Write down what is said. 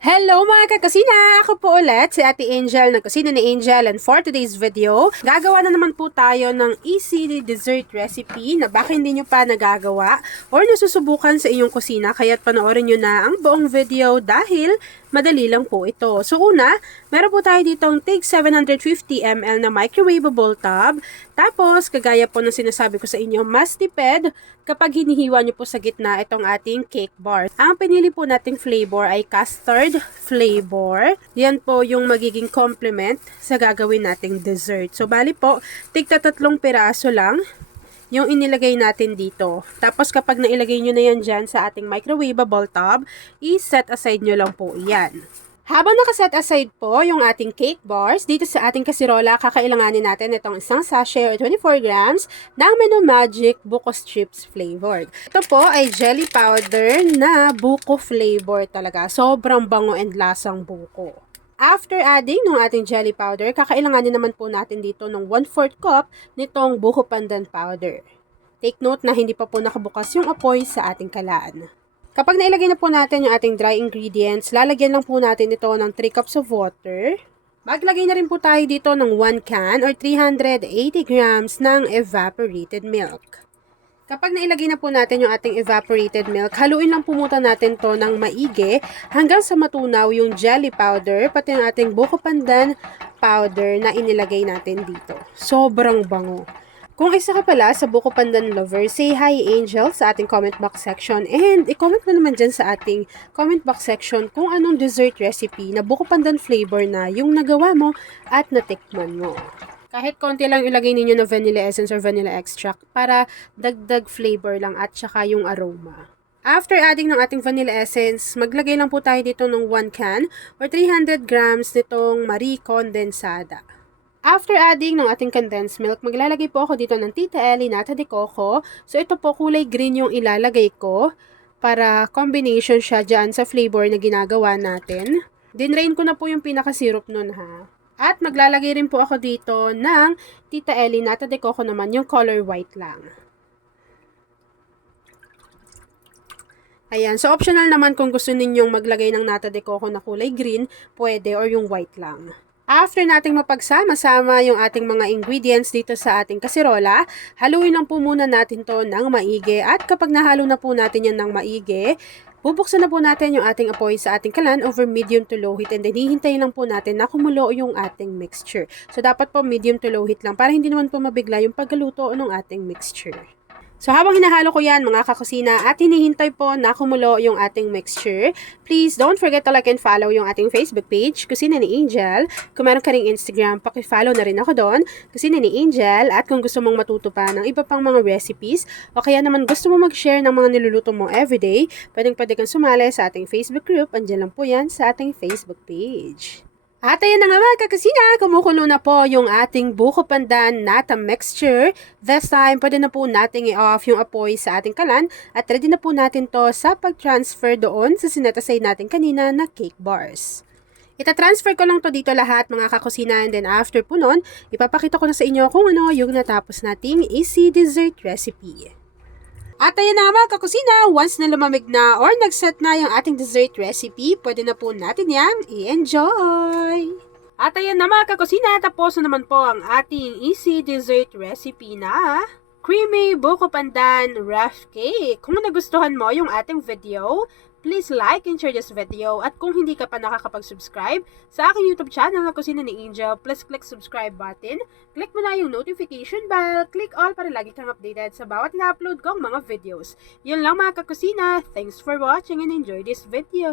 Hello mga kakusina! Ako po ulit si Ate Angel ng Kusina ni Angel, and for today's video, gagawa na naman po tayo ng easy dessert recipe na baka hindi nyo pa nagagawa or nasusubukan sa inyong kusina, kaya't panoorin nyo na ang buong video dahil madali lang po ito. So una, meron po tayo ditong tig 750 ml na microwavable tub. Tapos, kagaya po ng sinasabi ko sa inyo, mas tipid kapag hinihiwa nyo po sa gitna itong ating cake bar. Ang pinili po nating flavor ay custard flavor. Yan po yung magiging complement sa gagawin nating dessert. So, bali po, tigta 3 piraso lang yung inilagay natin dito. Tapos kapag nailagay nyo na yan dyan sa ating microwavable tub, i-set aside nyo lang po yan. Habang nakaset aside po yung ating cake bars, dito sa ating kasirola, kakailanganin natin itong isang sachet or 24 grams ng Menu Magic Buko Strips flavored. Ito po ay jelly powder na buko flavor talaga. Sobrang bango and lasang buko. After adding ng ating jelly powder, kakailanganin naman po natin dito ng 1/4 cup nitong buko pandan powder. Take note na hindi pa po nakabukas yung apoy sa ating kalan. Kapag nailagay na po natin yung ating dry ingredients, lalagyan lang po natin ito ng 3 cups of water. Maglagay na rin po tayo dito ng 1 can or 380 grams ng evaporated milk. Kapag nailagay na po natin yung ating evaporated milk, haluin lang po muna natin to ng maigi hanggang sa matunaw yung jelly powder, pati yung ating buko pandan powder na inilagay natin dito. Sobrang bango. Kung isa ka pala sa buko pandan lover, say hi Angel sa ating comment box section, and i-comment mo naman dyan sa ating comment box section kung anong dessert recipe na buko pandan flavor na yung nagawa mo at natikman mo. Kahit konti lang ilagay ninyo na vanilla essence or vanilla extract para dagdag flavor lang at saka yung aroma. After adding ng ating vanilla essence, maglagay lang po tayo dito ng 1 can or 300 grams nitong Marie Condensada. After adding ng ating condensed milk, maglalagay po ako dito ng Tita Ellie Nata de Coco. So ito po kulay green yung ilalagay ko para combination siya dyan sa flavor na ginagawa natin. Dinrain ko na po yung pinaka-syrup nun ha. At maglalagay rin po ako dito ng Tita Ellie Nata de Coco naman, yung color white lang. Ayan, so optional naman kung gusto ninyong maglagay ng Nata de Coco na kulay green, pwede, or yung white lang. After nating mapagsama-sama yung ating mga ingredients dito sa ating kasirola, haluin lang po muna natin to ng maigi. At kapag nahalo na po natin yan ng maigi, bubuksan na po natin yung ating apoy sa ating kalan over medium to low heat, and then hihintayin lang po natin na kumulo yung ating mixture. So dapat po medium to low heat lang para hindi naman po mabigla yung pagluto ng ating mixture. So habang hinahalo ko yan mga kakusina at hinihintay po na kumulo yung ating mixture, please don't forget to like and follow yung ating Facebook page, Kusina ni Angel. Kung meron ka ring Instagram, paki-follow na rin ako doon, Kusina ni Angel. At kung gusto mong matuto pa ng iba pang mga recipes, o kaya naman gusto mo mag-share ng mga niluluto mo everyday, pwedeng kang sumali sa ating Facebook group. Andiyan lang po yan sa ating Facebook page. At ayan na nga mga kakusina, kumukulo na po yung ating buko pandan nata mixture. This time, pwede na po natin i-off yung apoy sa ating kalan at ready na po natin to sa pag-transfer doon sa sinetasay natin kanina na cake bars. Ita-transfer ko lang to dito lahat mga kakusina, and then after po nun, ipapakita ko na sa inyo kung ano yung natapos nating easy dessert recipe. At ayan na mga kakusina, once na lumamig na or nag-set na yung ating dessert recipe, pwede na po natin yan i-enjoy! At ayan na mga kakusina, tapos na naman po ang ating easy dessert recipe na creamy buko pandan rough cake. Kung nagustuhan mo yung ating video, please like and share this video. At kung hindi ka pa nakakapag-subscribe sa aking YouTube channel na Kusina ni Angel, please click subscribe button. Click mo na yung notification bell. Click all para lagi kang updated sa bawat na-upload kong mga videos. Yun lang mga kakusina. Thanks for watching and enjoy this video.